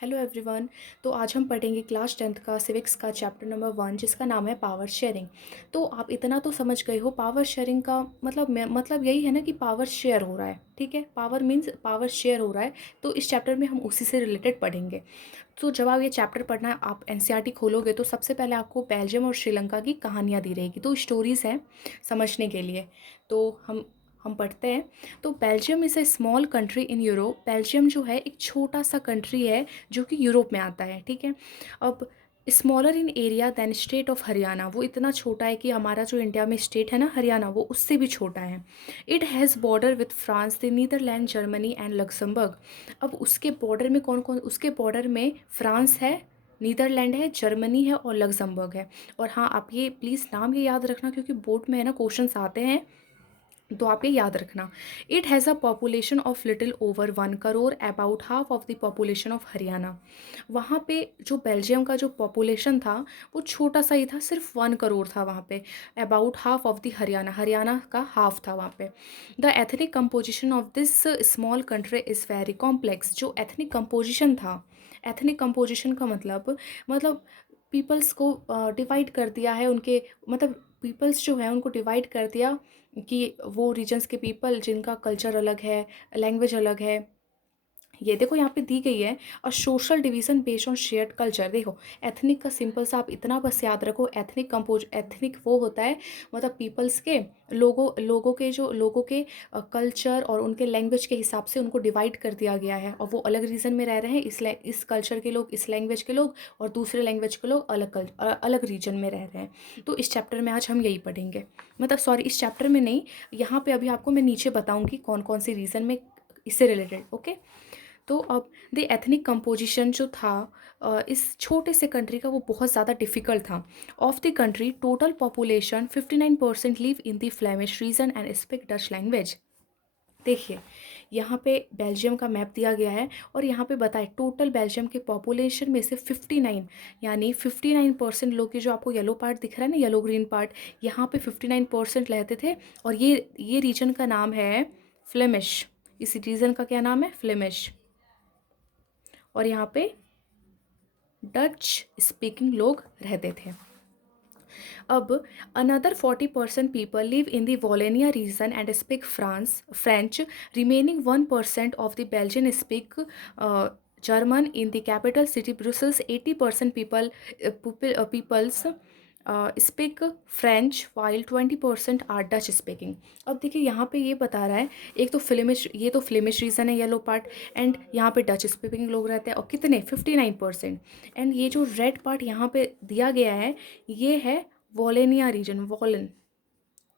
Hello everyone. तो आज हम पढ़ेंगे क्लास 10th का सिविक्स का चैप्टर नंबर 1 जिसका नाम है पावर शेयरिंग। तो आप इतना तो समझ गए हो, पावर शेयरिंग का मतलब यही है ना कि पावर शेयर हो रहा है। ठीक है, पावर मीन्स पावर शेयर हो रहा है। तो इस चैप्टर में हम उसी से रिलेटेड पढ़ेंगे। तो जब आप ये चैप्टर पढ़ना आप एनसीईआरटी खोलोगे तो सबसे पहले आपको बेल्जियम और श्रीलंका की कहानियाँ दी रहेगी, तो स्टोरीज़ हैं समझने के लिए। तो हम पढ़ते हैं। तो Belgium is a small country in Europe. Belgium जो है एक छोटा सा कंट्री है जो कि यूरोप में आता है। ठीक है, अब smaller in area than state of Haryana, वो इतना छोटा है कि हमारा जो इंडिया में स्टेट है ना हरियाणा, वो उससे भी छोटा है। It has border with France, the Netherlands, Germany and Luxembourg. अब उसके बॉर्डर में कौन कौन, उसके बॉर्डर में फ्रांस है, नीदरलैंड है, जर्मनी है और लक्समबर्ग है। और हाँ, आप ये प्लीज़ नाम ये याद रखना क्योंकि बोर्ड में है ना क्वेश्चंस आते हैं, तो आप ये याद रखना। It has a population of little over 1 crore, about half of the population of Haryana. वहाँ पे जो बेल्जियम का जो पॉपुलेशन था वो छोटा सा ही था, सिर्फ 1 करोड़ था वहाँ पे। About half of the Haryana, Haryana का हाफ था वहाँ पे। The ethnic composition of this small country is very complex. जो एथनिक कंपोजिशन था, एथनिक कंपोजिशन का मतलब पीपल्स को डिवाइड कर दिया है उनके, मतलब पीपल्स जो है उनको डिवाइड कर दिया कि वो रीजन्स के पीपल जिनका कल्चर अलग है, लैंग्वेज अलग है। ये देखो यहाँ पे दी गई है, और social division based on shared culture. देखो एथनिक का सिंपल सा आप इतना बस याद रखो, एथनिक वो होता है मतलब पीपल्स के, लोगों के कल्चर और उनके लैंग्वेज के हिसाब से उनको डिवाइड कर दिया गया है, और वो अलग रीजन में रह रहे हैं। इस कल्चर के लोग, इस लैंग्वेज के लोग, और दूसरे लैंग्वेज के लोग अलग रीजन में रह रहे हैं। तो इस चैप्टर में आज हम यही पढ़ेंगे, मतलब सॉरी इस चैप्टर में नहीं, यहाँ पे अभी आपको मैं नीचे बताऊँगी कौन कौन सी रीज़न में इससे रिलेटेड। ओके, तो अब द एथनिक कंपोजिशन जो था इस छोटे से कंट्री का, वो बहुत ज़्यादा डिफ़िकल्ट था। Of the country total population 59% live in the Flemish region and speak Dutch language. देखिए यहाँ पे बेल्जियम का मैप दिया गया है, और यहाँ पे बताए टोटल बेल्जियम के पॉपुलेशन में से 59, यानी 59% लोग के, जो आपको येलो पार्ट दिख रहा है ना, येलो ग्रीन पार्ट, यहाँ पे 59% रहते थे। और ये रीजन का नाम है फ्लेमिश। इस रीजन का क्या नाम है? फ्लेमिश। और यहाँ पे डच स्पीकिंग लोग रहते थे। अब another 40% people live in the Wallonia region and speak French. Remaining 1% of the Belgian speak German in the capital city Brussels. 80% peoples speak French while 20% are Dutch speaking. अब देखिए यहाँ पे ये बता रहा है, एक तो फ्लेमिश, ये तो फ्लेमिश रीजन है येलो पार्ट, एंड यहाँ पे डच स्पीकिंग लोग रहते हैं, और कितने 59%। एंड ये जो रेड पार्ट यहाँ पे दिया गया है, ये है वॉलेनिया रीजन,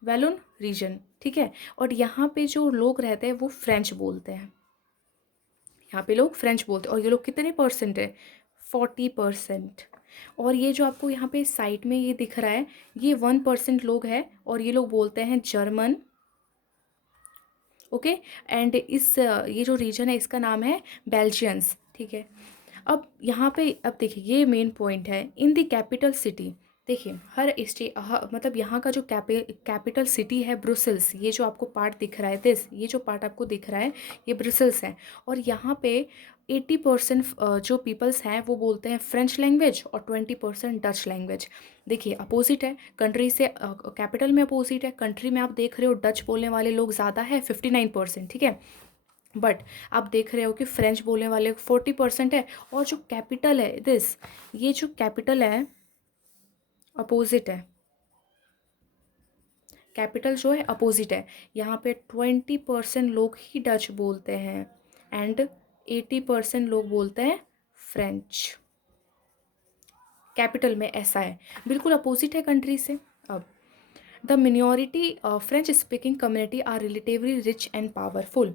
वैलून रीजन। ठीक है, और यहाँ पे जो लोग रहते हैं वो फ्रेंच बोलते हैं, यहाँ पे लोग फ्रेंच बोलते हैं। और ये लोग कितने परसेंट है? 40%। और ये जो आपको यहाँ पे साइड में ये दिख रहा है, ये 1% लोग हैं, और ये लोग बोलते हैं जर्मन। ओके, एंड ये जो रीजन है इसका नाम है बेल्जियंस। ठीक है, अब यहाँ पे अब देखिए ये मेन पॉइंट है, इन द कैपिटल सिटी। देखिए हर मतलब यहाँ का जो कैपिटल सिटी है ब्रुसेल्स, ये जो आपको पार्ट दिख रहा है, ये जो पार्ट आपको दिख रहा है ये ब्रुसेल्स है। और यहाँ पे 80% जो पीपल्स हैं वो बोलते हैं फ्रेंच लैंग्वेज, और 20% डच लैंग्वेज। देखिए अपोजिट है कंट्री से, कैपिटल में अपोजिट है। कंट्री में आप देख रहे हो डच बोलने वाले लोग ज़्यादा है 59%। ठीक है, बट आप देख रहे हो कि फ्रेंच बोलने वाले 40% है। और जो कैपिटल है ये जो कैपिटल है अपोजिट है, कैपिटल जो है अपोजिट है। यहाँ पे 20% लोग ही डच बोलते हैं, एंड 80% लोग बोलते हैं फ्रेंच। कैपिटल में ऐसा है, बिल्कुल अपोजिट है कंट्री से। अब the minority French speaking community are relatively rich and powerful.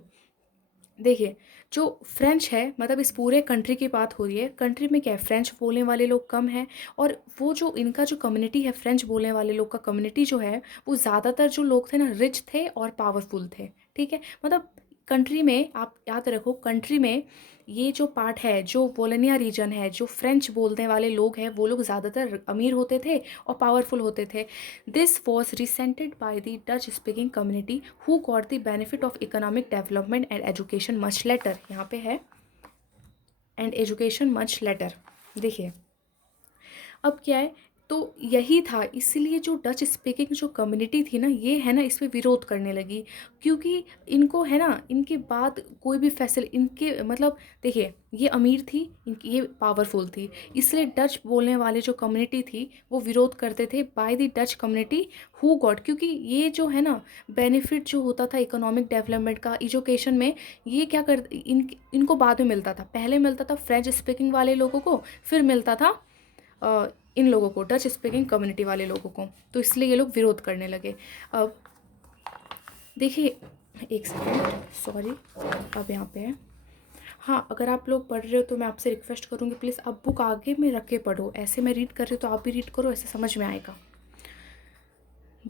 देखिए जो फ्रेंच है, मतलब इस पूरे कंट्री की बात हो रही है, कंट्री में क्या है, फ्रेंच बोलने वाले लोग कम हैं, और वो जो इनका जो कम्युनिटी है, फ्रेंच बोलने वाले लोग का कम्युनिटी जो है, वो ज़्यादातर जो लोग थे ना रिच थे और पावरफुल थे। ठीक है, मतलब कंट्री में आप याद रखो, कंट्री में ये जो पार्ट है, जो वोलेनिया रीजन है, जो फ्रेंच बोलने वाले लोग हैं, वो लोग ज़्यादातर अमीर होते थे और पावरफुल होते थे। This was resented by the Dutch speaking community who got the benefit of economic development and education much later. यहाँ पे है एंड एजुकेशन मच लेटर। देखिए अब क्या है, तो यही था, इसीलिए जो डच स्पीकिंग जो कम्युनिटी थी ना, ये है ना इस पे विरोध करने लगी, क्योंकि इनको है ना, इनके बाद कोई भी फैसिल इनके मतलब देखिए ये अमीर थी, इनकी ये पावरफुल थी, इसलिए डच बोलने वाले जो कम्युनिटी थी वो विरोध करते थे by the Dutch community who got, क्योंकि ये जो है ना बेनिफिट जो होता था इकोनॉमिक डेवलपमेंट का एजुकेशन में, ये क्या कर इनको बाद में मिलता था, पहले मिलता था फ्रेंच स्पीकिंग वाले लोगों को, फिर मिलता था इन लोगों को, डच स्पीकिंग कम्युनिटी वाले लोगों को, तो इसलिए ये लोग विरोध करने लगे। अब देखिए एक सेकेंड, सॉरी, अब यहाँ पे है। हाँ, अगर आप लोग पढ़ रहे हो तो मैं आपसे रिक्वेस्ट करूँगी प्लीज़ आप बुक आगे में रख के पढ़ो, ऐसे मैं रीड कर रही हूँ तो आप भी रीड करो, ऐसे समझ में आएगा।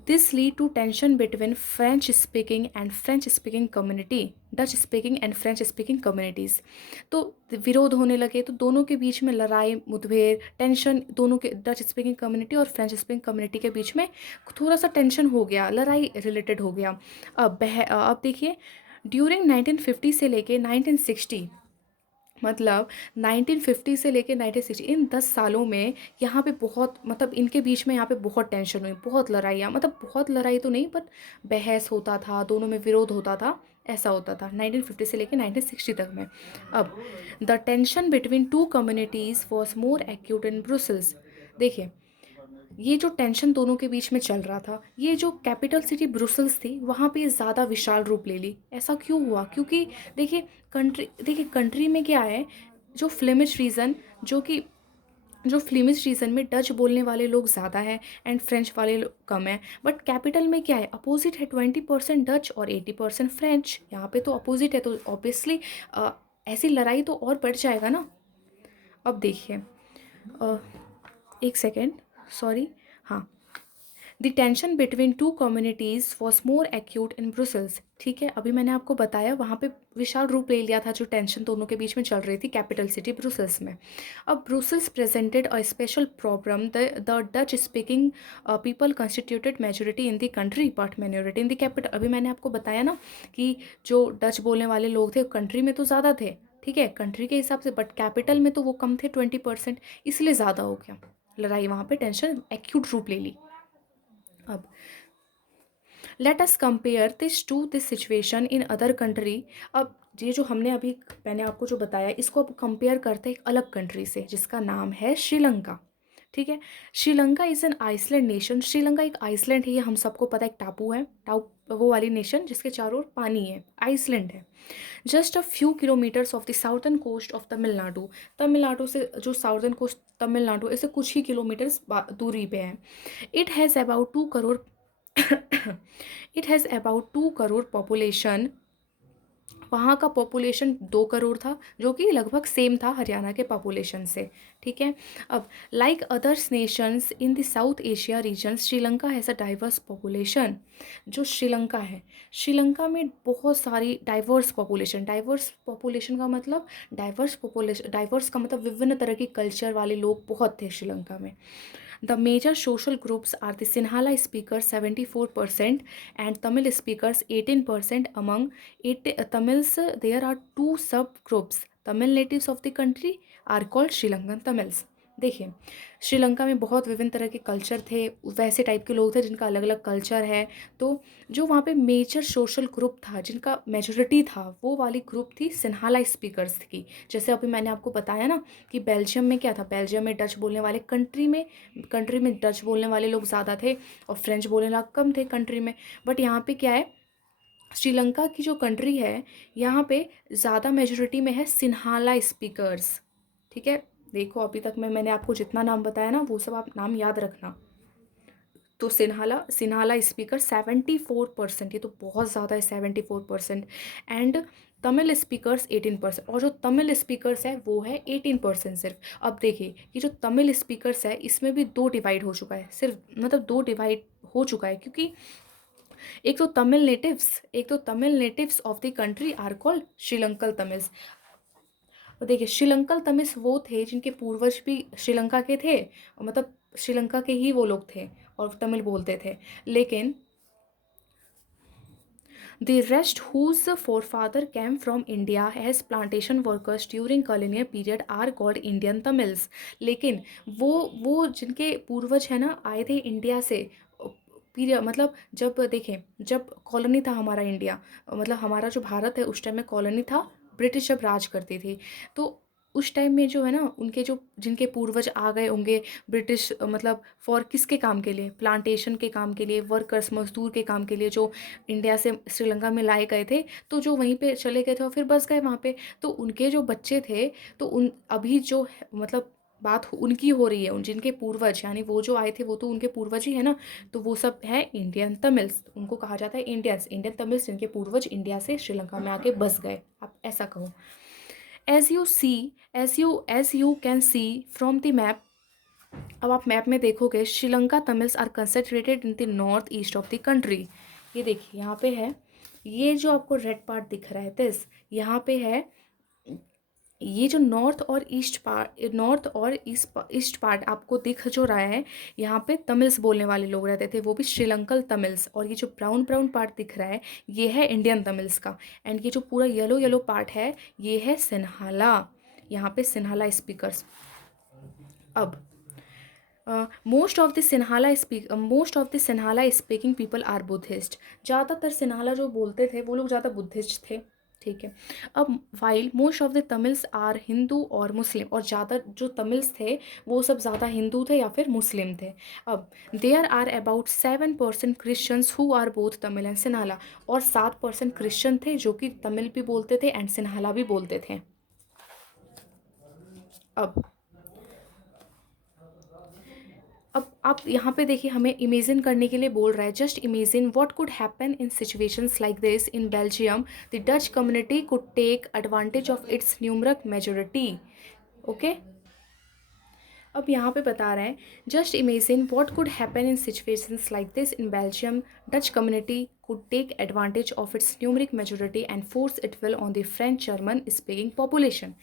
This lead to tension between French speaking and French speaking community, Dutch speaking and French speaking communities. तो विरोध होने लगे, तो दोनों के बीच में लड़ाई मुठभेड़ टेंशन, दोनों के डच स्पीकिंग कम्युनिटी और फ्रेंच स्पीकिंग कम्युनिटी के बीच में थोड़ा सा टेंशन हो गया, लड़ाई रिलेटेड हो गया। अब देखिए ड्यूरिंग 1950 से लेके 1960, मतलब 1950 से लेके 1960, इन 10 सालों में यहाँ पे बहुत मतलब इनके बीच में यहाँ पे बहुत टेंशन हुई, बहुत लड़ाइयाँ, मतलब बहुत लड़ाई तो नहीं, बट बहस होता था, दोनों में विरोध होता था, ऐसा होता था 1950 से लेके 1960 तक में। अब the tension between two communities was more acute in Brussels. देखिए ये जो टेंशन दोनों के बीच में चल रहा था, ये जो कैपिटल सिटी ब्रुसल्स थी वहाँ पे ज़्यादा विशाल रूप ले ली। ऐसा क्यों हुआ, क्योंकि देखिए कंट्री में क्या है, जो फ्लेमिश रीजन जो कि जो फ्लेमिश रीजन में डच बोलने वाले लोग ज़्यादा हैं एंड फ्रेंच वाले लोग कम हैं, बट कैपिटल में क्या है, अपोजिट है, 20% डच और 80% फ्रेंच, यहाँ पे तो अपोजिट है, तो ऑब्वियसली ऐसी लड़ाई तो और बढ़ जाएगा ना। अब देखिए एक सेकेंड, सॉरी, हाँ, the tension between two communities was more acute in Brussels. ठीक है, अभी मैंने आपको बताया वहाँ पे विशाल रूप ले लिया था जो टेंशन दोनों के बीच में चल रही थी कैपिटल सिटी ब्रुसल्स में। अब Brussels presented a special problem, the Dutch speaking people constituted majority in the country but minority in the capital. अभी मैंने आपको बताया ना कि जो डच बोलने वाले लोग थे कंट्री में तो ज़्यादा थे, ठीक है, कंट्री के हिसाब से, बट कैपिटल में तो वो कम थे 20%, इसलिए ज़्यादा हो गया लड़ाई, वहाँ पे टेंशन एक्यूट रूप ले ली। अब let us compare this to this situation in other country. अब ये जो हमने अभी मैंने आपको जो बताया इसको अब कंपेयर करते हैं एक अलग कंट्री से जिसका नाम है श्रीलंका। ठीक है, Sri Lanka is an island nation. Sri Lanka एक आइसलैंड है, ये हम सबको पता है, एक टापू है, वो वाली नेशन जिसके चारों ओर पानी है, आइसलैंड है। Just a few kilometers off the southern coast of Tamil Nadu. Tamil Nadu से जो साउथर्न कोस्ट तमिलनाडु, इससे कुछ ही किलोमीटर्स दूरी पे है। It has about 2 crore it has about 2 crore population. वहाँ का पॉपुलेशन 2 करोड़ था, जो कि लगभग सेम था हरियाणा के पॉपुलेशन से। ठीक है, अब like others Nations in the south Asia region, Sri Lanka has a diverse population. जो श्रीलंका है, श्रीलंका में बहुत सारी डाइवर्स पॉपुलेशन का मतलब डाइवर्स का मतलब विभिन्न तरह की कल्चर वाले लोग बहुत थे श्रीलंका में। The major social groups are the Sinhala speakers 74% and Tamil speakers 18%. Among Tamils, there are two subgroups. Tamil natives of the country are called Sri Lankan Tamils. देखिए श्रीलंका में बहुत विभिन्न तरह के कल्चर थे, वैसे टाइप के लोग थे जिनका अलग अलग कल्चर है। तो जो वहाँ पे मेजर सोशल ग्रुप था जिनका मेजोरिटी था, वो वाली ग्रुप थी सिन्हाला स्पीकर्स की। जैसे अभी मैंने आपको बताया ना कि बेल्जियम में क्या था, बेल्जियम में डच बोलने वाले कंट्री में डच बोलने वाले लोग ज़्यादा थे और फ्रेंच बोलने वाले कम थे कंट्री में। बट यहाँ पे क्या है, श्रीलंका की जो कंट्री है यहाँ पे ज़्यादा मेजोरिटी में है सिन्हाला स्पीकर्स। ठीक है, देखो अभी तक मैंने आपको जितना नाम बताया ना वो सब आप नाम याद रखना। तो सिन्हाला स्पीकर 74%, ये तो बहुत ज़्यादा है 74%। एंड तमिल स्पीकर्स 18%, और जो तमिल स्पीकर्स है वो है 18% सिर्फ। अब देखिए ये जो तमिल स्पीकर्स है इसमें भी दो डिवाइड हो चुका है, सिर्फ मतलब दो डिवाइड हो चुका है, क्योंकि एक तो Tamil natives of the country are called Sri Lankan Tamils. तो देखिए श्रीलंकल तमिल्स वो थे जिनके पूर्वज भी श्रीलंका के थे, मतलब श्रीलंका के ही वो लोग थे और तमिल बोलते थे। लेकिन The rest whose forefather came from India as plantation workers during colonial period are called Indian Tamils. लेकिन वो जिनके पूर्वज है ना आए थे इंडिया से पीरियड मतलब जब देखें जब कॉलोनी था हमारा इंडिया मतलब हमारा जो भारत है उस टाइम में कॉलोनी था ब्रिटिश जब राज करती थी तो उस टाइम में जो है ना उनके जो जिनके पूर्वज आ गए होंगे ब्रिटिश मतलब फॉर किसके काम के लिए प्लांटेशन के काम के लिए वर्कर्स मजदूर के काम के लिए जो इंडिया से श्रीलंका में लाए गए थे तो जो वहीं पे चले गए थे और फिर बस गए वहाँ पे तो उनके जो बच्चे थे तो उन अभी जो मतलब उनकी हो रही है उन जिनके पूर्वज यानी वो जो आए थे वो तो उनके पूर्वज ही है ना तो वो सब है इंडियन तमिल्स उनको कहा जाता है इंडियन तमिल्स जिनके पूर्वज इंडिया से श्रीलंका में आके बस गए आप ऐसा कहो as you see as you can see from the map अब आप मैप में देखोगे Sri Lanka Tamils are concentrated in the north east of the country ये देखिए यहाँ पे है ये जो आपको रेड पार्ट दिख रहा है दिस यहाँ पे है ये जो नॉर्थ और ईस्ट पार्ट आपको दिख जो रहा है यहाँ पे तमिल्स बोलने वाले लोग रहते थे वो भी श्रीलंकन तमिल्स और ये जो ब्राउन ब्राउन पार्ट दिख रहा है ये है इंडियन तमिल्स का एंड ये जो पूरा येलो येलो पार्ट है ये है सिन्हाला यहाँ पे सिन्हाला स्पीकर्स अब most of the Sinhala speaking people are Buddhist ज़्यादातर सिन्हाला जो बोलते थे वो लोग ज़्यादा बुद्धिस्ट थे ठीक है अब while most of the Tamils are Hindu और मुस्लिम और ज़्यादा जो तमिल्स थे वो सब ज़्यादा हिंदू थे या फिर मुस्लिम थे अब there are about 7% Christians who are both Tamil and Sinhala और 7% क्रिश्चियन थे जो कि तमिल भी बोलते थे एंड सिन्हाला भी बोलते थे अब आप यहाँ पे देखिए हमें इमेजिन करने के लिए बोल रहा है just imagine what could happen in situations like this in Belgium the Dutch community could take advantage of its numeric majority okay अब यहाँ पे बता रहे हैं just imagine what could happen in situations like this in Belgium Dutch community could take advantage of its numeric majority and force it will on the French German speaking population।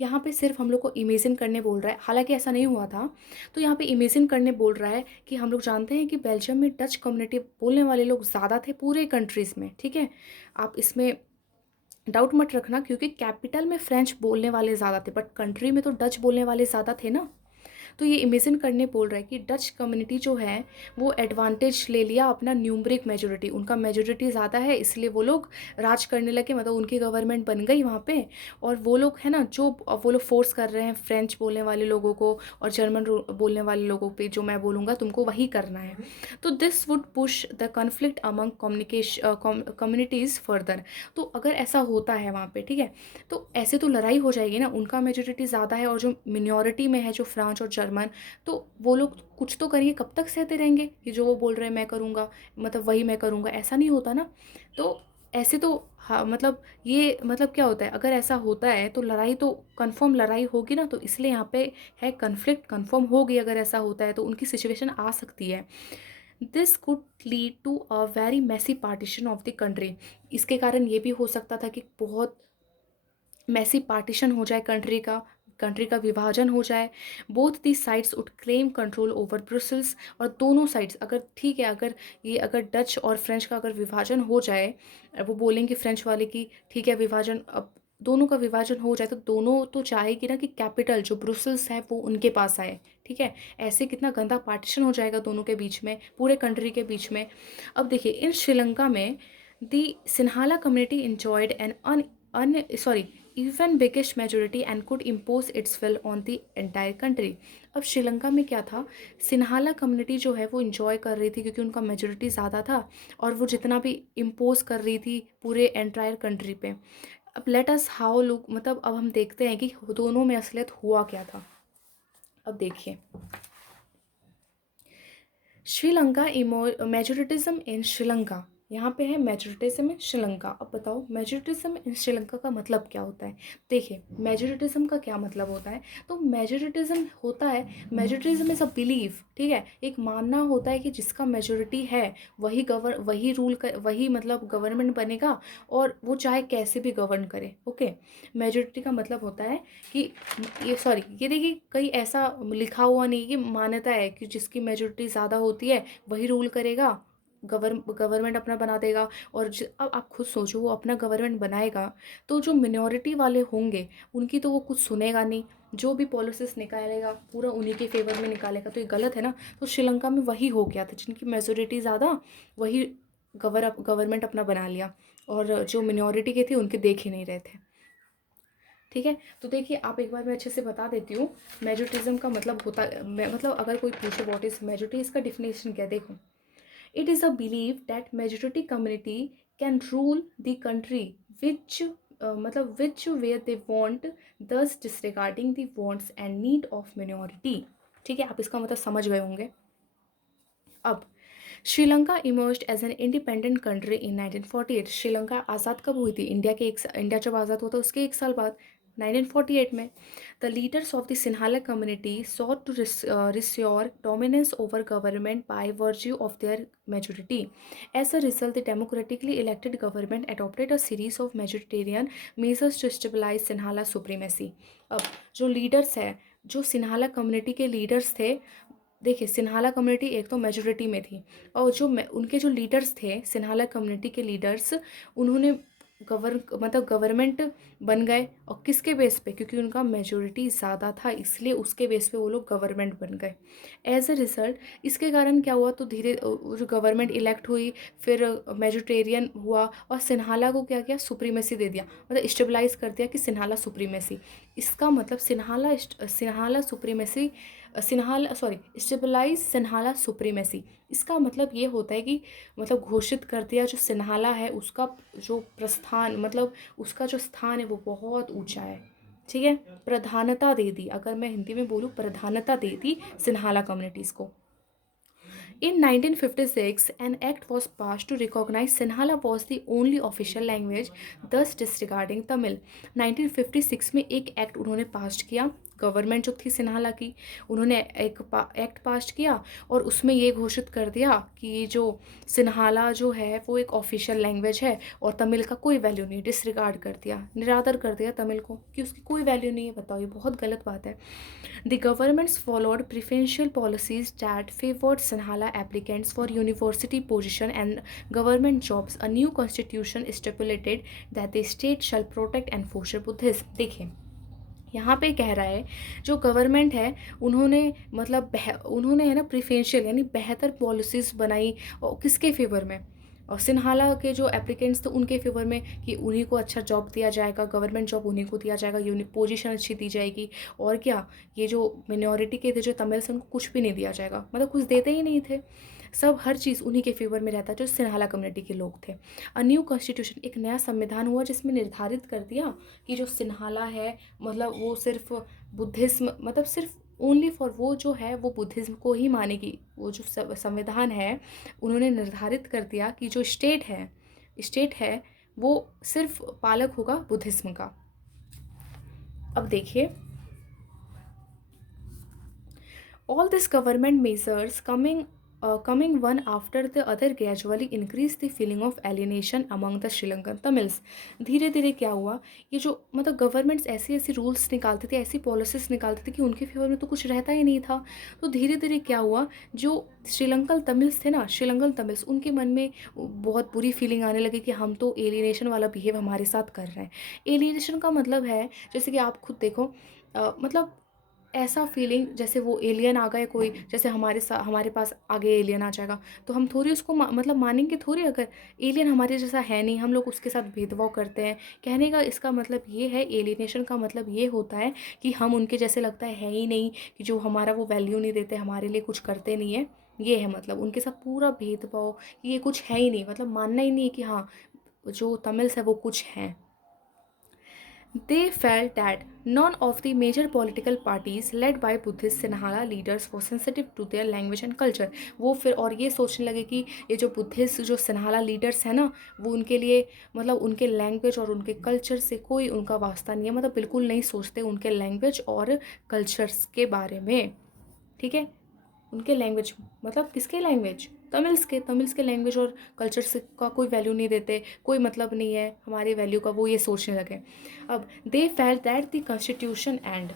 यहाँ पे सिर्फ हम लोग को इमेजिन करने बोल रहा है हालांकि ऐसा नहीं हुआ था तो यहाँ पे इमेजिन करने बोल रहा है कि हम लोग जानते हैं कि बेल्जियम में डच कम्युनिटी बोलने वाले लोग ज़्यादा थे पूरे कंट्रीज़ में ठीक है आप इसमें डाउट मत रखना क्योंकि कैपिटल में फ्रेंच बोलने वाले ज़्यादा थे बट कंट्री में तो डच बोलने वाले ज़्यादा थे ना तो ये इमेजिन करने बोल रहा है कि डच कम्युनिटी जो है वो एडवांटेज ले लिया अपना न्यूमरिक मेजोरिटी उनका मेजोरिटी ज़्यादा है इसलिए वो लोग राज करने लगे मतलब उनकी गवर्नमेंट बन गई वहाँ पे और वो लोग है ना जो वो लोग फोर्स कर रहे हैं फ्रेंच बोलने वाले लोगों को और जर्मन बोलने वाले लोगों पे जो मैं बोलूँगा तुमको वही करना है तो this would push the conflict among communities further तो अगर ऐसा होता है वहाँ पे ठीक है तो ऐसे तो लड़ाई हो जाएगी ना उनका मेजोरिटी ज़्यादा है और जो मिनॉरिटी में है जो फ्रांस और जर्मन तो वो लोग कुछ तो करिए कब तक सहते रहेंगे कि जो वो बोल रहे हैं मैं करूँगा मतलब वही मैं करूँगा ऐसा नहीं होता ना तो ऐसे तो हाँ मतलब ये मतलब क्या होता है अगर ऐसा होता है तो लड़ाई तो कंफर्म लड़ाई होगी ना तो इसलिए यहाँ पे है कन्फ्लिक्ट कंफर्म होगी अगर ऐसा होता है तो उनकी सिचुएशन आ सकती है this could lead to a very messy partition of the country इसके कारण ये भी हो सकता था कि बहुत मैसी पार्टीशन हो जाए कंट्री का विभाजन हो जाए बोथ दी साइड्स उड क्लेम कंट्रोल ओवर ब्रुसल्स और दोनों साइड्स अगर ठीक है अगर डच और फ्रेंच का अगर विभाजन हो जाए वो बोलेंगे फ्रेंच वाले की ठीक है विभाजन अब दोनों का विभाजन हो जाए तो दोनों तो चाहेगी ना कि कैपिटल जो ब्रुसल्स है वो उनके पास आए ठीक है ऐसे कितना गंदा पार्टीशन हो जाएगा दोनों के बीच में पूरे कंट्री के बीच में अब देखिए इन श्रीलंका में the Sinhala community enjoyed an even biggest majority and could impose its will on the entire country। अब श्रीलंका में क्या था सिन्हाला कम्युनिटी जो है वो इंजॉय कर रही थी क्योंकि उनका मेजोरिटी ज़्यादा था और वो जितना भी इम्पोज कर रही थी पूरे एंटायर कंट्री पे अब लेट अस हाउ लुक मतलब अब हम देखते हैं कि दोनों में असलियत हुआ क्या था अब देखिए श्रीलंका मेजोरिटिज्म इन श्रीलंका यहाँ पे है मेजोरिटिज्म इन श्रीलंका अब बताओ मेजोरिटिज्म इन श्रीलंका का मतलब क्या होता है देखिए मेजोरिटिज्म का क्या मतलब होता है तो मेजोरिटिज्म होता है मेजोरिटिज्म इज़ अ बिलीफ ठीक है एक मानना होता है कि जिसका मेजोरिटी है वही मतलब गवर्नमेंट बनेगा और वो चाहे कैसे भी गवर्न करे ओके मेजोरिटी का मतलब होता है कि ये देखिए कहीं ऐसा लिखा हुआ नहीं कि मान्यता है कि जिसकी मेजोरिटी ज़्यादा होती है वही रूल करेगा गवर्नमेंट अपना बना देगा। और अब आप खुद सोचो, वो अपना गवर्नमेंट बनाएगा तो जो मिनॉरिटी वाले होंगे उनकी तो वो कुछ सुनेगा नहीं, जो भी पॉलिसीज निकालेगा पूरा उन्हीं के फेवर में निकालेगा, तो ये गलत है ना। तो श्रीलंका में वही हो गया था, जिनकी मेजोरिटी ज़्यादा वही गवर्नमेंट अपना बना लिया, और जो मिनॉरिटी के थे उनके देख ही नहीं रहे थे। ठीक है, तो देखिए आप एक बार मैं अच्छे से बता देती हूँ मेजोरिटिज्म का मतलब होता, मतलब अगर कोई पूछे व्हाट इज मेजोरिटी, इसका डिफिनेशन क्या है, देखो। It is a belief that majority community can rule the country which मतलब which way they want, thus disregarding the wants and need of minority. ठीक है, आप इसका मतलब समझ गए होंगे। अब Sri Lanka emerged as an independent country in 1948। Sri Lanka आज़ाद कब हुई थी? इंडिया जब आज़ाद हुआ था उसके एक साल बाद, 1948 में। The leaders of the Sinhala community sought to restore dominance over government by virtue of their majority. As a result, the democratically elected government adopted a series of majoritarian measures to stabilize Sinhala supremacy. अब जो leaders है, जो Sinhala community के leaders थे, देखिए Sinhala community एक तो majority में थी, और जो उनके जो लीडर्स थे सिन्हाला कम्युनिटी के लीडर्स, उन्होंने मतलब गवर्नमेंट बन गए, और किसके बेस पे? क्योंकि उनका मेजोरिटी ज़्यादा था, इसलिए उसके बेस पे वो लोग गवर्नमेंट बन गए। एज अ रिज़ल्ट इसके कारण क्या हुआ, तो धीरे जो गवर्नमेंट इलेक्ट हुई, फिर मेजोरिटेरियन हुआ, और सिन्हाला को क्या किया? सुप्रीमेसी दे दिया, मतलब स्टेबलाइज कर दिया कि सिन्हाला सुप्रीमेसी। इसका मतलब Sinhala supremacy, Sinhala sorry stabilize Sinhala supremacy, इसका मतलब ये होता है कि मतलब घोषित कर दिया जो सिन्हाला है उसका जो प्रस्थान, मतलब उसका जो स्थान है वो बहुत ऊंचा है। ठीक है, प्रधानता दे दी, अगर मैं हिंदी में बोलूँ प्रधानता दे दी सिन्हाला कम्युनिटीज़ को। In 1956, an act was passed to recognize Sinhala was the only official language, thus disregarding Tamil. 1956 में एक एक्ट उन्होंने पास किया, गवर्नमेंट जो थी सिन्हाला की, उन्होंने एक एक्ट पास किया, और उसमें ये घोषित कर दिया कि जो सिन्हाला जो है वो एक ऑफिशियल लैंग्वेज है, और तमिल का कोई वैल्यू नहीं, डिसरिगार्ड कर दिया, निरादर कर दिया तमिल को, कि उसकी कोई वैल्यू नहीं है। बताओ, ये बहुत गलत बात है। The governments followed preferential policies that favored Sinhala applicants for university position and government jobs. A new constitution stipulated that the state shall protect and foster Buddhism. देखिए यहाँ पे कह रहा है जो गवर्नमेंट है उन्होंने मतलब उन्होंने है ना प्रिफरेंशियल यानी बेहतर पॉलिसीज़ बनाई, और किसके फेवर में? और सिन्हाला के जो एप्लीकेंट्स थे उनके फेवर में, कि उन्हीं को अच्छा जॉब दिया जाएगा, गवर्नमेंट जॉब उन्हीं को दिया जाएगा, पोजीशन अच्छी दी जाएगी। और क्या, ये जो मिनॉरिटी के थे जो तमिल से, उनको कुछ भी नहीं दिया जाएगा, मतलब कुछ देते ही नहीं थे, सब हर चीज़ उन्हीं के फेवर में रहता जो सिन्हाला कम्युनिटी के लोग थे। अ न्यू कॉन्स्टिट्यूशन, एक नया संविधान हुआ जिसमें निर्धारित कर दिया कि जो सिन्हाला है मतलब वो सिर्फ बुद्धिज्म, मतलब सिर्फ ओनली फॉर वो जो है वो बुद्धिज्म को ही मानेगी। वो जो संविधान है उन्होंने निर्धारित कर दिया कि जो स्टेट है वो सिर्फ पालक होगा बुद्धिज्म का। अब देखिए, all these government measures coming one after the other gradually increased the feeling of alienation among the Sri Lankan Tamils. धीरे धीरे क्या हुआ, ये जो मतलब गवर्नमेंट्स ऐसी ऐसी रूल्स निकालते थे, ऐसी पॉलिसीज निकालते थे कि उनके फेवर में तो कुछ रहता ही नहीं था। तो धीरे धीरे क्या हुआ, जो श्रीलंकन तमिल्स थे ना, श्रीलंकन तमिल्स, उनके मन में बहुत बुरी फीलिंग आने लगी कि हम तो एलियनेशन वाला बिहेव हमारे साथ कर रहे हैं। एलियनेशन का मतलब है, जैसे कि आप खुद देखो, मतलब ऐसा फीलिंग जैसे वो एलियन आ गए कोई, जैसे हमारे पास आगे एलियन आ जाएगा, तो हम थोड़ी उसको मतलब मानेंगे थोड़ी, अगर एलियन हमारे जैसा है नहीं, हम लोग उसके साथ भेदभाव करते हैं। कहने का इसका मतलब ये है, एलियनेशन का मतलब ये होता है कि हम उनके जैसे लगता है ही नहीं, कि जो हमारा वो वैल्यू नहीं देते, हमारे लिए कुछ करते नहीं है। ये है मतलब उनके साथ पूरा भेदभाव, कि ये कुछ है ही नहीं, मतलब मानना ही नहीं है कि हाँ जो तमिल्स है वो कुछ हैं। They felt that none of the major political parties led by Buddhist Sinhala leaders were sensitive to their language and culture. वो फिर और ये सोचने लगे कि ये जो बुद्धिस्ट जो सिन्हाला लीडर्स हैं ना, वो उनके लिए मतलब उनके लैंग्वेज और उनके कल्चर से कोई उनका वास्ता नहीं है, मतलब बिल्कुल नहीं सोचते उनके लैंग्वेज और कल्चर्स के बारे में। ठीक है, उनके लैंग्वेज मतलब किसके लैंग्वेज? तमिल्स के लैंग्वेज और कल्चर से का कोई वैल्यू नहीं देते, कोई मतलब नहीं है हमारी वैल्यू का, वो ये सोचने लगे। अब they felt that the constitution and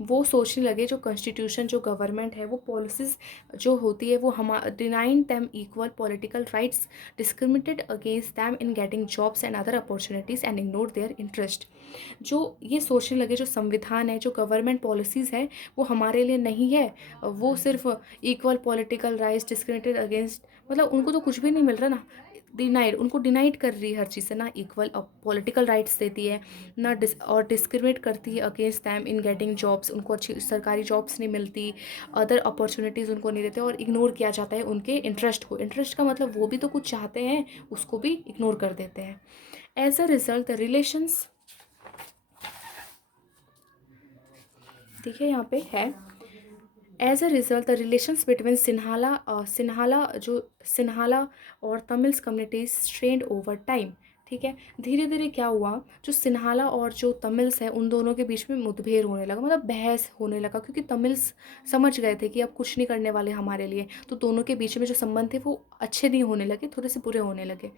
वो सोचने लगे जो कॉन्स्टिट्यूशन, जो गवर्नमेंट है, वो पॉलिसीज़ जो होती है वो हम denying them equal political rights, discriminated against them in getting jobs and other opportunities and ignore their interest. जो ये सोचने लगे जो संविधान है, जो गवर्नमेंट पॉलिसीज़ है, वो हमारे लिए नहीं है, वो सिर्फ equal political rights, discriminated against, मतलब उनको तो कुछ भी नहीं मिल रहा ना, डिनाइड, उनको डिनाइड कर रही है हर चीज़ से, ना इक्वल पॉलिटिकल राइट्स देती है, ना और डिस्क्रिमिनेट करती है against them in getting jobs, उनको अच्छी सरकारी जॉब्स नहीं मिलती, अदर अपॉर्चुनिटीज़ उनको नहीं देते, और इग्नोर किया जाता है उनके इंटरेस्ट को। इंटरेस्ट का मतलब वो भी तो कुछ चाहते हैं, उसको भी इग्नोर कर देते हैं। As a result the relations, देखिए यहाँ पे है, as a result the relations between Sinhala और Tamils communities strained over time. ठीक है, धीरे धीरे क्या हुआ, जो सिन्हाला और जो तमिल्स है उन दोनों के बीच में मुठभेड़ होने लगा, मतलब बहस होने लगा, क्योंकि तमिल्स समझ गए थे कि अब कुछ नहीं करने वाले हमारे लिए, तो दोनों के बीच में जो संबंध थे वो अच्छे नहीं होने लगे, थोड़े से बुरे होने लगे।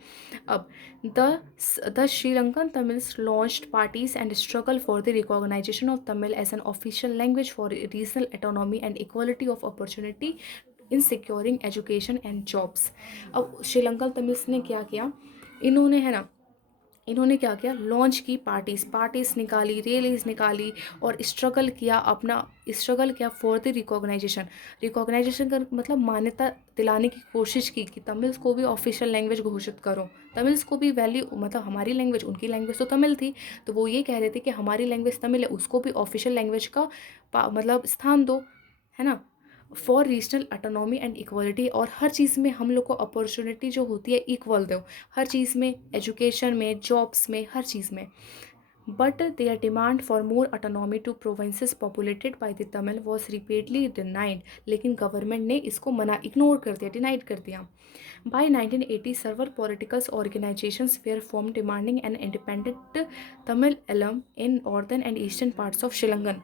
अब the Sri Lankan Tamils launched parties and struggle for the recognition of Tamil as an official language for regional autonomy and equality of opportunity in securing education and jobs। अब श्रीलंकन तमिल्स ने क्या किया, इन्होंने है ना, इन्होंने क्या किया, लॉन्च की पार्टीज निकाली, रैलीज निकाली, और स्ट्रगल किया फॉर द रिकॉग्नाइजेशन का मतलब मान्यता दिलाने की कोशिश की कि तमिल्स को भी ऑफिशियल लैंग्वेज घोषित करो, तमिल्स को भी वैल्यू, मतलब हमारी लैंग्वेज, उनकी लैंग्वेज तो तमिल थी, तो वो ये कह रहे थे कि हमारी लैंग्वेज तमिल है, उसको भी ऑफिशियल लैंग्वेज का मतलब स्थान दो, है ना, for regional autonomy and equality, और हर चीज़ में हम लोग को अपॉर्चुनिटी जो होती है इक्वल दो, हर चीज़ में, एजुकेशन में, जॉब्स में, हर चीज़ में। But there demand for more autonomy to provinces populated by the Tamil was repeatedly denied, लेकिन गवर्नमेंट ने इसको इग्नोर कर दिया, डिनाइड कर दिया। By 1980, several political organizations were formed demanding an independent Tamil elam in northern and eastern parts of Sri Lanka।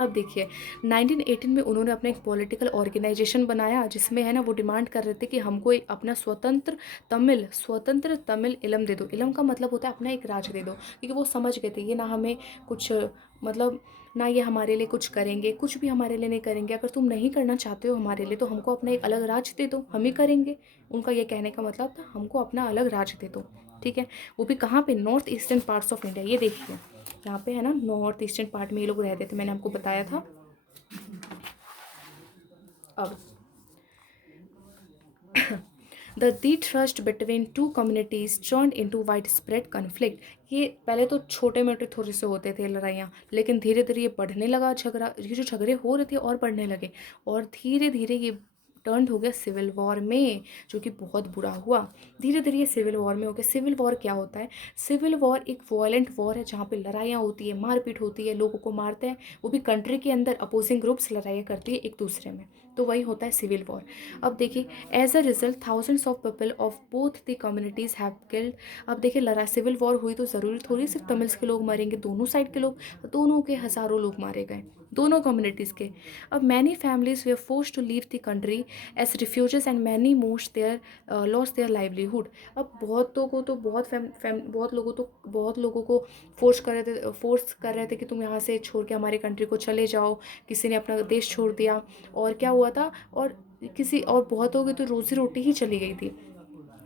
अब देखिए 1918 में उन्होंने अपना एक पॉलिटिकल ऑर्गेनाइजेशन बनाया, जिसमें है ना वो डिमांड कर रहे थे कि हमको एक अपना स्वतंत्र तमिल इलम दे दो। इलम का मतलब होता है अपना एक राज्य दे दो, क्योंकि वो समझ गए थे ये ना हमें कुछ, मतलब ना ये हमारे लिए कुछ करेंगे, कुछ भी हमारे लिए नहीं करेंगे, अगर तुम नहीं करना चाहते हो हमारे लिए तो हमको अपना एक अलग राज्य दे दो, हम ही करेंगे। उनका ये कहने का मतलब था हमको अपना अलग राज्य दे दो। ठीक है, वो भी कहाँ पे, north eastern parts of India. ये देखिए यहाँ पे है ना, नॉर्थ ईस्टर्न पार्ट में ये लोग रहते थे, मैंने आपको बताया था। अब the the trust between two communities turned into wide spread conflict. ये पहले तो छोटे मोटे थोड़े से होते थे लड़ाइयाँ, लेकिन धीरे धीरे ये बढ़ने लगा झगड़ा, ये जो झगड़े हो रहे थे और बढ़ने लगे, और धीरे धीरे ये टर्न हो गया सिविल वॉर में, जो कि बहुत बुरा हुआ। धीरे धीरे ये सिविल वॉर में हो गया। सिविल वॉर क्या होता है, सिविल वॉर एक वॉयलेंट वॉर है जहाँ पे लड़ाइयाँ होती है, मारपीट होती है, लोगों को मारते हैं, वो भी कंट्री के अंदर अपोजिंग ग्रुप्स लड़ाइयाँ करती है एक दूसरे में, तो वही होता है सिविल वॉर। अब देखिए as a result thousands of people of both the communities have killed. अब देखिए लड़ा सिविल वॉर हुई तो ज़रूरी थोड़ी सिर्फ तमिल्स के लोग मरेंगे, दोनों साइड के लोग, दोनों के हज़ारों लोग मारे गए, दोनों कम्युनिटीज़ के। अब many families were force to leave the country as refugees and many most their loss their livelihood. अब बहुतों को तो बहुत लोगों को फोर्स कर रहे थे कि तुम यहाँ से छोड़ के हमारी कंट्री को चले जाओ, किसी ने अपना देश छोड़ दिया, और क्या हुआ था, और किसी और बहुतों की तो रोज़ी रोटी ही चली गई थी,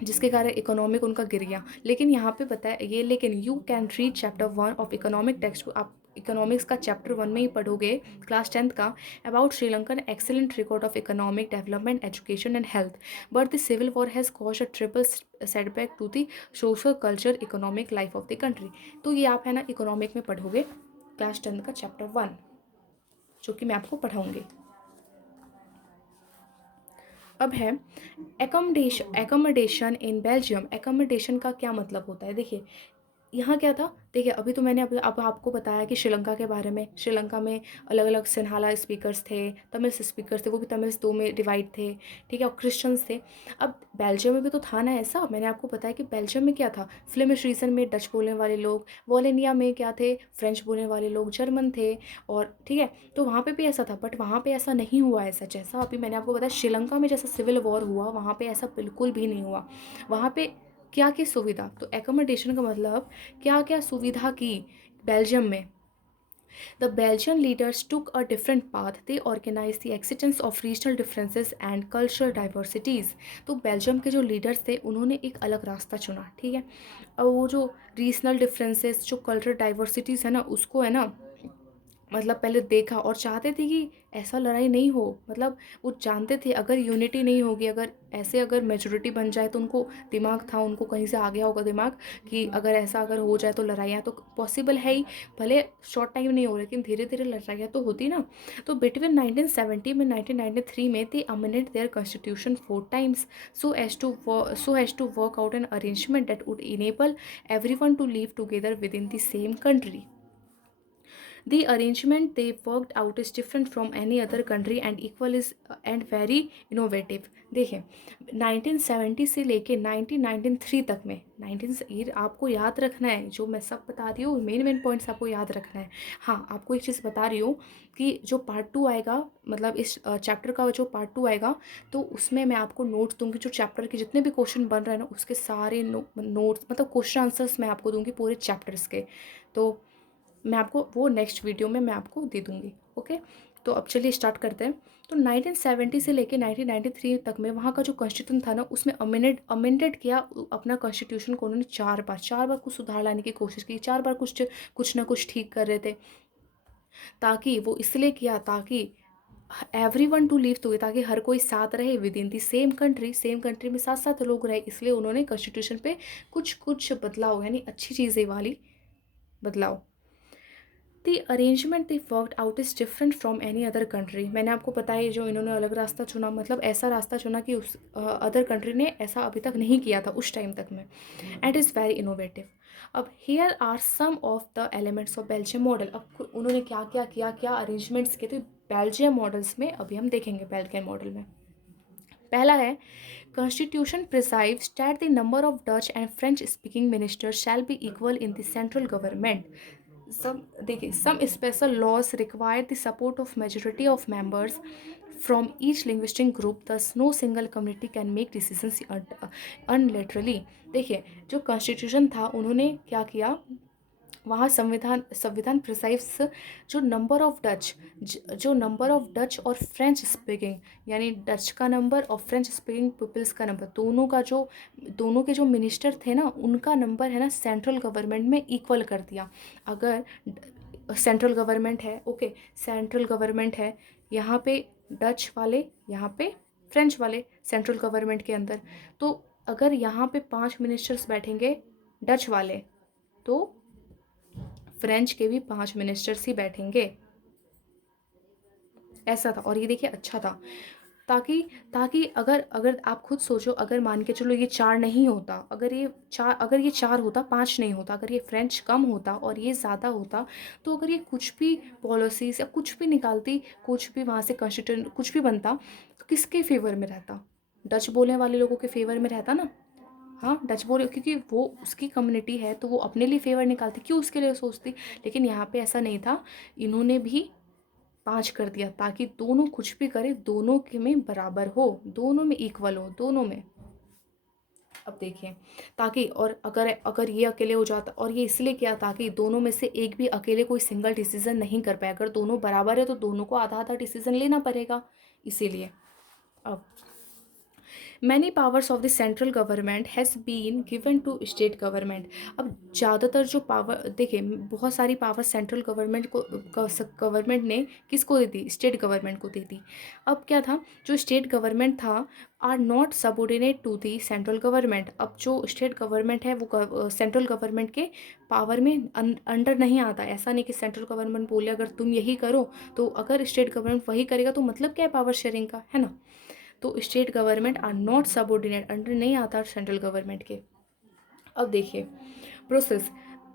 जिसके कारण इकोनॉमिक उनका गिर गया। लेकिन यहाँ पे पता है ये, लेकिन you can read chapter 1 of economic text, आप इकोनॉमिक्स का चैप्टर 1 में ही पढ़ोगे क्लास 10th का, about Sri Lankan excellent record of economic development, education and health, but the civil war has cause a triple setback to the social culture economic life of the country. तो ये आप है ना इकोनॉमिक में पढ़ोगे क्लास 10th का chapter 1, जो कि मैं आपको पढ़ाऊँगी। अब है एकोमोडेशन इन बेल्जियम। एकोमोडेशन का क्या मतलब होता है, देखिए यहाँ क्या था, देखिए अभी तो मैंने अब आपको बताया कि श्रीलंका के बारे में, श्रीलंका में अलग अलग सिन्हाला स्पीकर्स थे, तमिल स्पीकर्स थे, वो भी तमिल्स दो में डिवाइड थे, ठीक है, और क्रिश्चियंस थे। अब बेल्जियम में भी तो था ना ऐसा, मैंने आपको बताया कि बेल्जियम में क्या था, फ्लेमिश रीजन में डच बोलने वाले लोग, वॉलेनिया में क्या थे, फ्रेंच बोलने वाले लोग, जर्मन थे, और ठीक है, तो वहाँ पे भी ऐसा था, बट वहाँ पे ऐसा नहीं हुआ, ऐसा जैसा अभी मैंने आपको बताया श्रीलंका में जैसा सिविल वॉर हुआ, वहाँ पे ऐसा बिल्कुल भी नहीं हुआ। वहाँ पे क्या क्या सुविधा, तो एकोमोडेशन का मतलब क्या क्या सुविधा की बेल्जियम में, The Belgian leaders took a different path. They organized the acceptance of regional differences and cultural diversities. तो बेल्जियम के जो लीडर्स थे उन्होंने एक अलग रास्ता चुना, ठीक है। और वो जो रीजनल डिफरेंसेस, जो कल्चरल डाइवर्सिटीज़ है ना, उसको है ना मतलब पहले देखा और चाहते थे कि ऐसा लड़ाई नहीं हो। मतलब वो जानते थे अगर यूनिटी नहीं होगी, अगर ऐसे अगर मेजोरिटी बन जाए, तो उनको दिमाग था, उनको कहीं से आ गया होगा दिमाग कि अगर ऐसा अगर हो जाए तो लड़ाइयाँ तो पॉसिबल है ही। भले शॉर्ट टाइम नहीं हो लेकिन धीरे धीरे लड़ाइयाँ तो होती ना। तो बिटवीन 1970 में 1993 में they amended their constitution 4 times so as to work out an arrangement that would enable everyone to live together within the same country. The arrangement they worked out is different from any other country and equal is and very innovative. देखिए 1970 से लेके 1993 तक में 19 ये आपको याद रखना है, जो मैं सब बता रही हूँ मेन पॉइंट्स आपको याद रखना है। हाँ, आपको एक चीज़ बता रही हूँ कि जो पार्ट 2 आएगा, मतलब इस चैप्टर का जो पार्ट 2 आएगा, तो उसमें मैं आपको नोट्स दूंगी, जो चैप्टर के जितने भी क्वेश्चन बन रहे हैं ना उसके सारे नोट्स मतलब क्वेश्चन आंसर्स मैं आपको दूंगी पूरे चैप्टर्स के। तो मैं आपको वो नेक्स्ट वीडियो में मैं आपको दे दूँगी। ओके, तो अब चलिए स्टार्ट करते हैं। तो 1970 से लेके 1993 तक में वहाँ का जो कॉन्स्टिट्यूशन था ना, उसमें अमेंडेड किया अपना कॉन्स्टिट्यूशन को उन्होंने 4 बार कुछ सुधार लाने की कोशिश की, 4 बार कुछ ना कुछ ठीक कर रहे थे। ताकि वो इसलिए किया ताकि एवरीवन टू लिव टुगेदर, ताकि हर कोई साथ रहे with in the same country में साथ साथ लोग रहे, इसलिए उन्होंने कॉन्स्टिट्यूशन पे कुछ बदलाव, यानी अच्छी चीज़ें वाली बदलाव। दी arrangement they worked out is different from any other country. मैंने आपको बताया जो इन्होंने अलग रास्ता चुना, मतलब ऐसा रास्ता चुना कि उस अदर कंट्री ने ऐसा अभी तक नहीं किया था उस टाइम तक में, एंड इज़ वेरी इनोवेटिव। अब here are some of the elements of Belgium model. अब उन्होंने क्या क्या किया, क्या अरेंजमेंट्स किए, तो बेल्जियम मॉडल्स में अभी हम देखेंगे। बेल्जियम मॉडल में पहला है Constitution prescribes that the number of Dutch and French speaking ministers shall be equal in the central government. Some special laws require the support of majority of members from each linguistic group, thus no single community can make decisions unilaterally. देखिए जो constitution था उन्होंने क्या किया, वहाँ संविधान precise जो number of Dutch और फ्रेंच स्पीकिंग, यानी डच का नंबर और फ्रेंच स्पीकिंग पीपल्स का नंबर, दोनों के जो मिनिस्टर थे ना उनका नंबर है ना सेंट्रल गवर्नमेंट में इक्वल कर दिया। अगर सेंट्रल गवर्नमेंट है, ओके, सेंट्रल गवर्नमेंट है, यहाँ पे डच वाले, यहाँ पे फ्रेंच वाले सेंट्रल गवर्नमेंट के अंदर, तो अगर यहाँ पे 5 मिनिस्टर्स बैठेंगे डच वाले, तो फ्रेंच के भी 5 मिनिस्टर्स ही बैठेंगे, ऐसा था। और ये देखिए अच्छा था, ताकि अगर अगर आप खुद सोचो, अगर मान के चलो ये 4 नहीं होता, अगर ये 4 होता, 5 नहीं होता, अगर ये फ्रेंच कम होता और ये ज़्यादा होता, तो अगर ये कुछ भी पॉलिसीज या कुछ भी निकालती, कुछ भी वहाँ से कॉन्स्टिट्यूशन कुछ भी बनता, तो किसके फेवर में रहता? डच बोलने वाले लोगों के फेवर में रहता ना। हाँ, डच बोले, क्योंकि वो उसकी कम्युनिटी है तो वो अपने लिए फेवर निकालती, क्यों उसके लिए सोचती। लेकिन यहाँ पे ऐसा नहीं था, इन्होंने भी 5 कर दिया ताकि दोनों कुछ भी करे, दोनों के में बराबर हो, दोनों में इक्वल हो, दोनों में। अब देखिए, ताकि और अगर ये अकेले हो जाता, और ये इसलिए किया ताकि दोनों में से एक भी अकेले कोई सिंगल डिसीजन नहीं कर पाए। अगर दोनों बराबर है तो दोनों को आधा आधा डिसीजन लेना पड़ेगा, इसीलिए। अब many powers of the central government has been given to state government. अब ज़्यादातर जो पावर, देखिए बहुत सारी पावर सेंट्रल गवर्नमेंट ने किसको दी थी? स्टेट गवर्नमेंट को दी थी। अब क्या था, जो स्टेट गवर्नमेंट था are not subordinate to the central government. अब जो स्टेट गवर्नमेंट है वो सेंट्रल गवर्नमेंट के पावर में अंडर नहीं आता। ऐसा नहीं कि सेंट्रल गवर्नमेंट बोले अगर तुम यही करो, तो अगर स्टेट गवर्नमेंट वही करेगा तो मतलब क्या है पावर शेयरिंग का, है ना। तो state government are not subordinate, under नहीं आता सेंट्रल गवर्नमेंट के। अब देखिए Brussels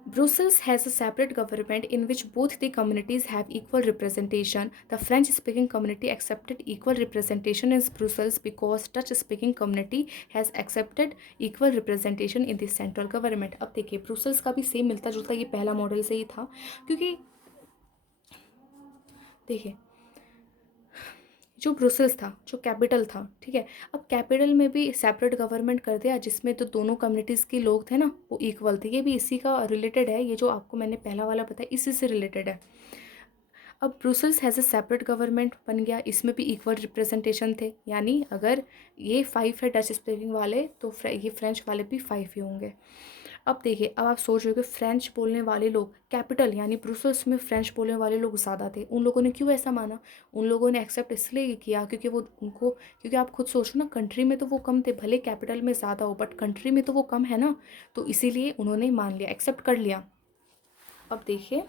Brussels has a separate government in which both the communities have equal representation. The French-speaking community accepted equal representation in Brussels because Dutch-speaking community has accepted equal representation in the central government. अब देखिए Brussels का भी same मिलता जुलता ये पहला model से ही था, क्योंकि देखिए जो ब्रुसेल्स था, जो कैपिटल था, ठीक है, अब कैपिटल में भी सेपरेट गवर्नमेंट कर दिया जिसमें तो दोनों कम्युनिटीज़ के लोग थे ना वो इक्वल थे। ये भी इसी का रिलेटेड है, ये जो आपको मैंने पहला वाला बताया इसी से रिलेटेड है। अब Brussels has a separate government बन गया, इसमें भी इक्वल रिप्रेजेंटेशन थे, यानी अगर ये 5 है डच स्पीकिंग वाले तो ये फ्रेंच वाले भी 5 ही होंगे। अब देखिए, अब आप सोच रहे हो कि फ्रेंच बोलने वाले लोग कैपिटल यानी ब्रुसेल्स में फ्रेंच बोलने वाले लोग ज़्यादा थे, उन लोगों ने क्यों ऐसा माना? उन लोगों ने एक्सेप्ट इसलिए किया क्योंकि वो उनको, क्योंकि आप खुद सोचो ना, कंट्री में तो वो कम थे, भले कैपिटल में ज़्यादा हो बट कंट्री में तो वो कम है ना, तो इसीलिए उन्होंने मान लिया, एक्सेप्ट कर लिया। अब देखिए,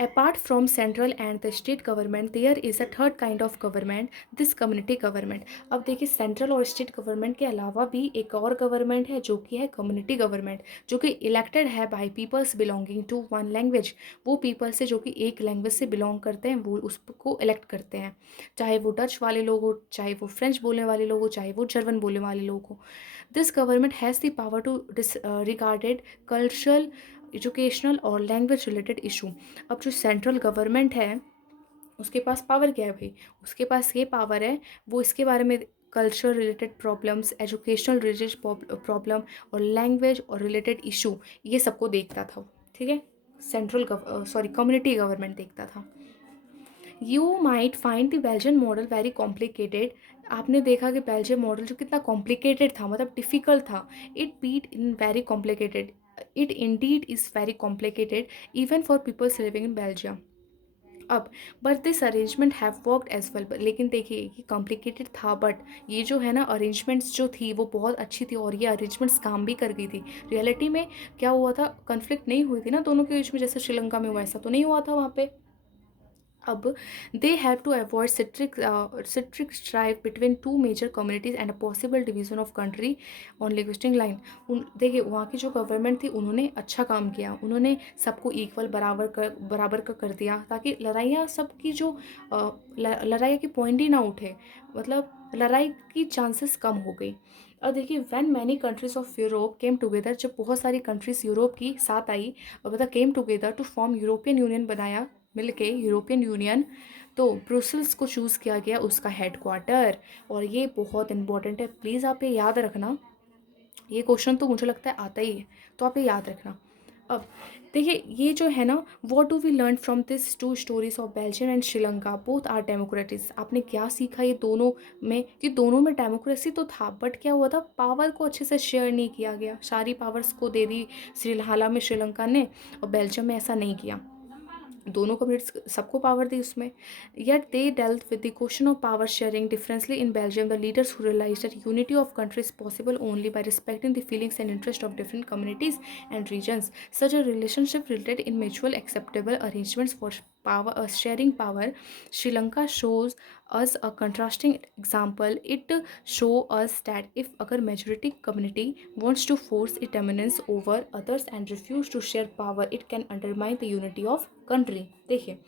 apart from central and the state government there is a third kind of government, this community government। अब देखिए, सेंट्रल और स्टेट गवर्नमेंट के अलावा भी एक और गवर्नमेंट है जो कि है कम्युनिटी गवर्नमेंट, जो कि इलेक्टेड है by peoples belonging to one language. वो पीपल से जो कि एक लैंग्वेज से बिलोंग करते हैं वो उसको इलेक्ट करते हैं, चाहे वो डच वाले लोग हो, चाहे वो फ्रेंच बोलने वाले लोग हो, चाहे वो जर्मन बोलने वाले लोग हो। This government has the power to regarded cultural, educational और लैंग्वेज रिलेटेड इशू। अब जो सेंट्रल गवर्नमेंट है उसके पास पावर क्या है भाई? उसके पास ये पावर है, वो इसके बारे में culture related problems, educational related problem और लैंग्वेज और रिलेटेड इशू, ये सबको देखता था, ठीक है। सेंट्रल सॉरी कम्युनिटी गवर्नमेंट देखता था। You might find the Belgian model very complicated. आपने देखा कि बेल्जियम मॉडल जो कितना कॉम्प्लिकेटेड था, मतलब डिफ़िकल्ट था। It beat in very complicated, it indeed is very complicated even for peoples living in Belgium. अब but this arrangement have worked as well, लेकिन देखिए ये कॉम्प्लिकेटेड था बट ये जो है ना अरेंजमेंट्स जो थी वो बहुत अच्छी थी और ये अरेंजमेंट्स काम भी कर गई थी। रियलिटी में क्या हुआ था, कन्फ्लिक्ट नहीं हुई थी ना दोनों के बीच में, जैसे श्रीलंका में हुआ, ऐसा तो नहीं हुआ था वहाँ पे। अब they have to avoid civic strife between two major communities and a possible division of country on linguistic line. देखिए वहाँ की जो गवर्नमेंट थी उन्होंने अच्छा काम किया, उन्होंने सबको इक्वल बराबर का कर दिया ताकि लड़ाइयाँ सबकी जो लड़ाई की पॉइंट ही ना उठे, मतलब लड़ाई की चांसेस कम हो गई। और देखिए when many countries of Europe came together, जब बहुत सारी कंट्रीज यूरोप की साथ आई और मतलब came together to form European Union, बनाया मिलके यूरोपियन यूनियन, तो ब्रुसेल्स को चूज़ किया गया उसका हेडक्वार्टर। और ये बहुत इंपॉर्टेंट है, प्लीज़ आप ये याद रखना, ये क्वेश्चन तो मुझे लगता है आता ही है, तो आप ये याद रखना। अब देखिए ये जो है ना, what do we learn from this two stories of Belgium and Sri Lanka both are democracies. आपने क्या सीखा ये दोनों में, कि दोनों में डेमोक्रेसी तो था बट क्या हुआ था, पावर को अच्छे से शेयर नहीं किया गया, सारी पावर्स को दे दी हाल में श्रीलंका ने, और बेल्जियम में ऐसा नहीं किया, दोनों कम्युनिटीज सबको पावर दी उसमें। Yet they dealt with the question of power sharing differently in Belgium, the leaders who realise that unity of country is possible only by respecting the feelings and interest of different communities and regions. Such a relationship related in mutual acceptable arrangements for power sharing power. Sri Lanka shows us a contrasting example. It show us that if अगर majority community wants to force its dominance over others and refuse to share power, it can undermine the unity of country। देखिए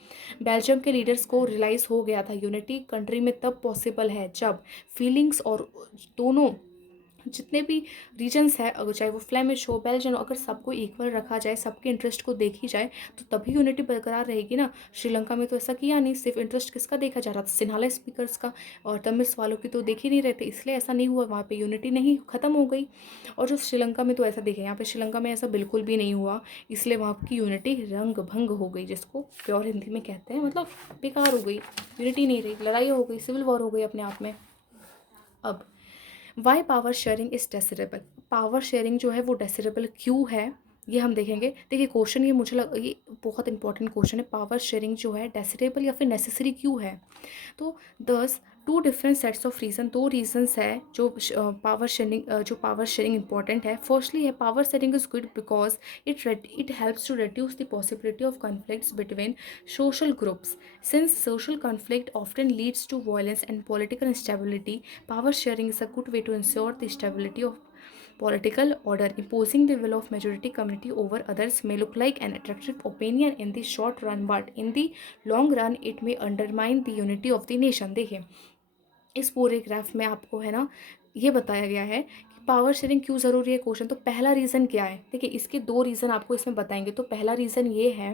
Belgium के leaders को realise हो गया था unity country में तब possible है जब फीलिंग्स और दोनों जितने भी रीजन्स है, अगर चाहे वो फ्लेमिश हो, बेल्जियन, अगर सबको इक्वल रखा जाए, सबके इंटरेस्ट को देखी जाए तो तभी यूनिटी बरकरार रहेगी ना। श्रीलंका में तो ऐसा किया नहीं, सिर्फ इंटरेस्ट किसका देखा जा रहा था, सिन्हाले स्पीकर्स का, और तमिल्स वालों की तो देख ही नहीं रहे थे, इसलिए ऐसा नहीं हुआ, वहाँ पे यूनिटी नहीं, ख़त्म हो गई। और जो श्रीलंका में तो ऐसा देखे, यहाँ पे श्रीलंका में ऐसा बिल्कुल भी नहीं हुआ, इसलिए वहाँ की यूनिटी रंग भंग हो गई, जिसको प्योर हिंदी में कहते हैं, मतलब बेकार हो गई, यूनिटी नहीं रही, लड़ाई हो गई, सिविल वॉर हो गई अपने आप में। अब why power sharing is desirable, power sharing जो है वो डेसिरेबल क्यों है ये हम देखेंगे। देखिए क्वेश्चन ये मुझे ये बहुत इंपॉर्टेंट क्वेश्चन है, पावर शेयरिंग जो है डेसिरेबल या फिर नेसेसरी क्यों है। तो thus two different sets of reason, दो रीजंस है जो पावर शेयरिंग इंपॉर्टेंट है। फर्स्टली है power sharing is good because it helps to reduce the possibility of conflicts between social groups. Since social conflict often leads to violence and political instability, power sharing is a good way to ensure the stability of political order. Imposing the will of majority community over others may look like an attractive opinion in the short run, but in the long run it may undermine the unity of the nation। देखिए इस पूरे graph में आपको है ना ये बताया गया है कि पावर शेयरिंग क्यों ज़रूरी है। क्वेश्चन तो पहला रीज़न क्या है, देखिए इसके दो रीज़न आपको इसमें बताएंगे। तो पहला रीज़न ये है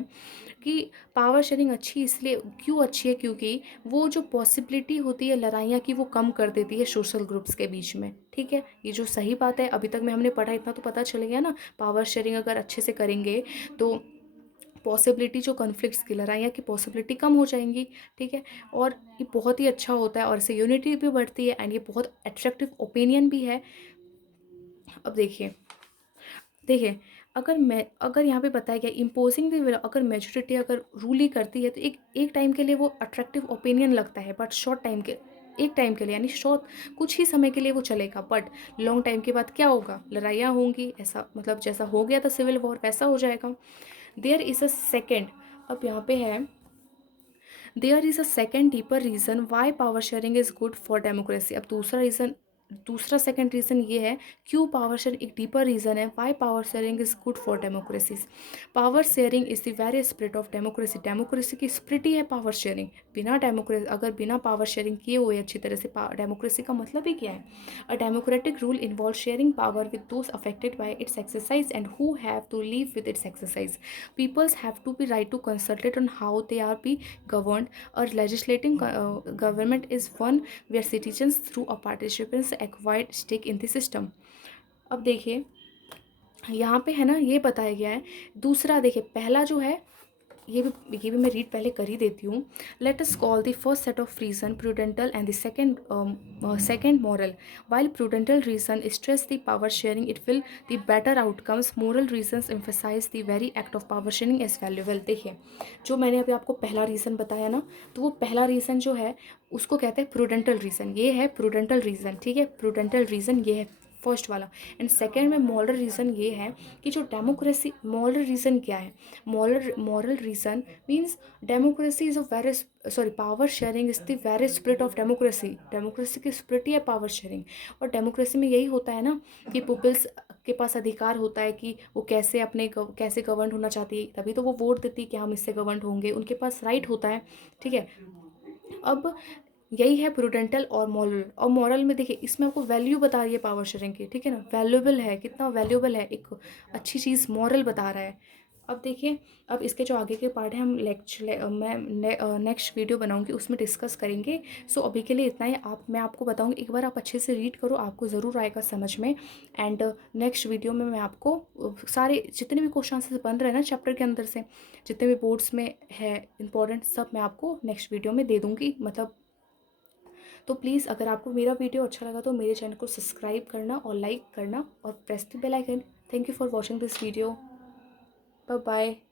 कि पावर शेयरिंग अच्छी इसलिए क्यों अच्छी है, क्योंकि वो जो पॉसिबिलिटी होती है लड़ाइयाँ की वो कम कर देती है सोशल ग्रुप्स के बीच में, ठीक है। ये जो सही बात है, अभी तक में हमने पढ़ा इतना तो पता चल गया ना, पावर शेयरिंग अगर अच्छे से करेंगे तो पॉसिबिलिटी जो कॉन्फ्लिक्ट्स की लड़ाइयाँ की पॉसिबिलिटी कम हो जाएंगी, ठीक है। और ये बहुत ही अच्छा होता है और इससे यूनिटी भी बढ़ती है एंड ये बहुत अट्रैक्टिव ओपिनियन भी है। अब देखिए, देखिए, अगर यहाँ पे बताया गया इम्पोजिंग द विल, अगर मेजोरिटी अगर रूल ही करती है तो एक एक टाइम के लिए वो अट्रैक्टिव ओपिनियन लगता है, बट शॉर्ट टाइम के, एक टाइम के लिए यानी शॉर्ट कुछ ही समय के लिए वो चलेगा, बट लॉन्ग टाइम के बाद क्या होगा, लड़ाइयाँ होंगी, ऐसा मतलब जैसा हो गया था सिविल वॉर वैसा हो जाएगा। देयर इज़ अ सेकेंड, अब यहाँ पे है, there is a second deeper reason why power sharing is good for democracy. अब दूसरा रीज़न, दूसरा सेकंड रीज़न ये है क्यों पावर शेयरिंग एक डीपर रीज़न है, why power sharing is good for democracies. Power sharing is the very spirit of democracy, democracy की स्पिरिट ही है पावर शेयरिंग। बिना डेमोक्रेसी, अगर बिना पावर शेयरिंग किए हुए अच्छी तरह से, डेमोक्रेसी का मतलब ही क्या है, a democratic rule involve sharing power with those affected by its exercise and who have to live with its exercise. Peoples have to be right to consulted on how they are be governed. A legislating government is one where citizens through a participants acquired stake in the system. अब देखिए यहाँ पे है ना, ये बताया गया है। दूसरा देखिए, पहला जो है ये भी मैं रीड पहले कर ही देती हूँ। Let us call the first set of reason prudential and the second moral. While prudential reason stress the power sharing it will the better outcomes, moral reasons emphasise the very act of power sharing as valuable. देखिए, जो मैंने अभी आपको पहला reason बताया ना, तो वो पहला रीज़न जो है उसको कहते हैं प्रूडेंटल रीज़न, ये है प्रूडेंटल रीज़न, ठीक है, प्रूडेंटल रीज़न ये है फर्स्ट वाला। एंड सेकेंड में मॉरल रीज़न ये है कि जो डेमोक्रेसी, मॉरल रीज़न क्या है, moral reason means democracy is a very, sorry, power sharing is the very spirit of democracy, democracy की स्पिरिट ही है पावर शेयरिंग। और डेमोक्रेसी में यही होता है ना कि पीपल्स के पास अधिकार होता है कि वो कैसे कैसे गवर्न होना चाहती है, तभी तो वो वोट देती है कि हम इससे गवर्न होंगे, उनके पास राइट होता है, ठीक है। अब यही है प्रूडेंटल और मॉरल। और मॉरल में देखिए, इसमें आपको वैल्यू बता रही है पावर शेयरिंग की, ठीक है ना, वैल्यूएबल है, कितना वैल्यूएबल है, एक अच्छी चीज़ मॉरल बता रहा है। अब देखिए, अब इसके जो आगे के पार्ट है हम मैं नेक्स्ट वीडियो बनाऊंगी, उसमें डिस्कस करेंगे। सो अभी के लिए इतना ही। मैं आपको बताऊंगी, एक बार आप अच्छे से रीड करो, आपको ज़रूर आएगा समझ में। एंड नेक्स्ट वीडियो में मैं आपको सारे जितने भी क्वेश्चन बन रहे हैं ना चैप्टर के अंदर से, जितने भी बोर्ड्स में है इंपॉर्टेंट, सब मैं आपको नेक्स्ट वीडियो में दे दूँगी, मतलब। तो प्लीज़, अगर आपको मेरा वीडियो अच्छा लगा तो मेरे चैनल को सब्सक्राइब करना और लाइक करना और press the bell icon. Thank you for watching this video. Bye bye.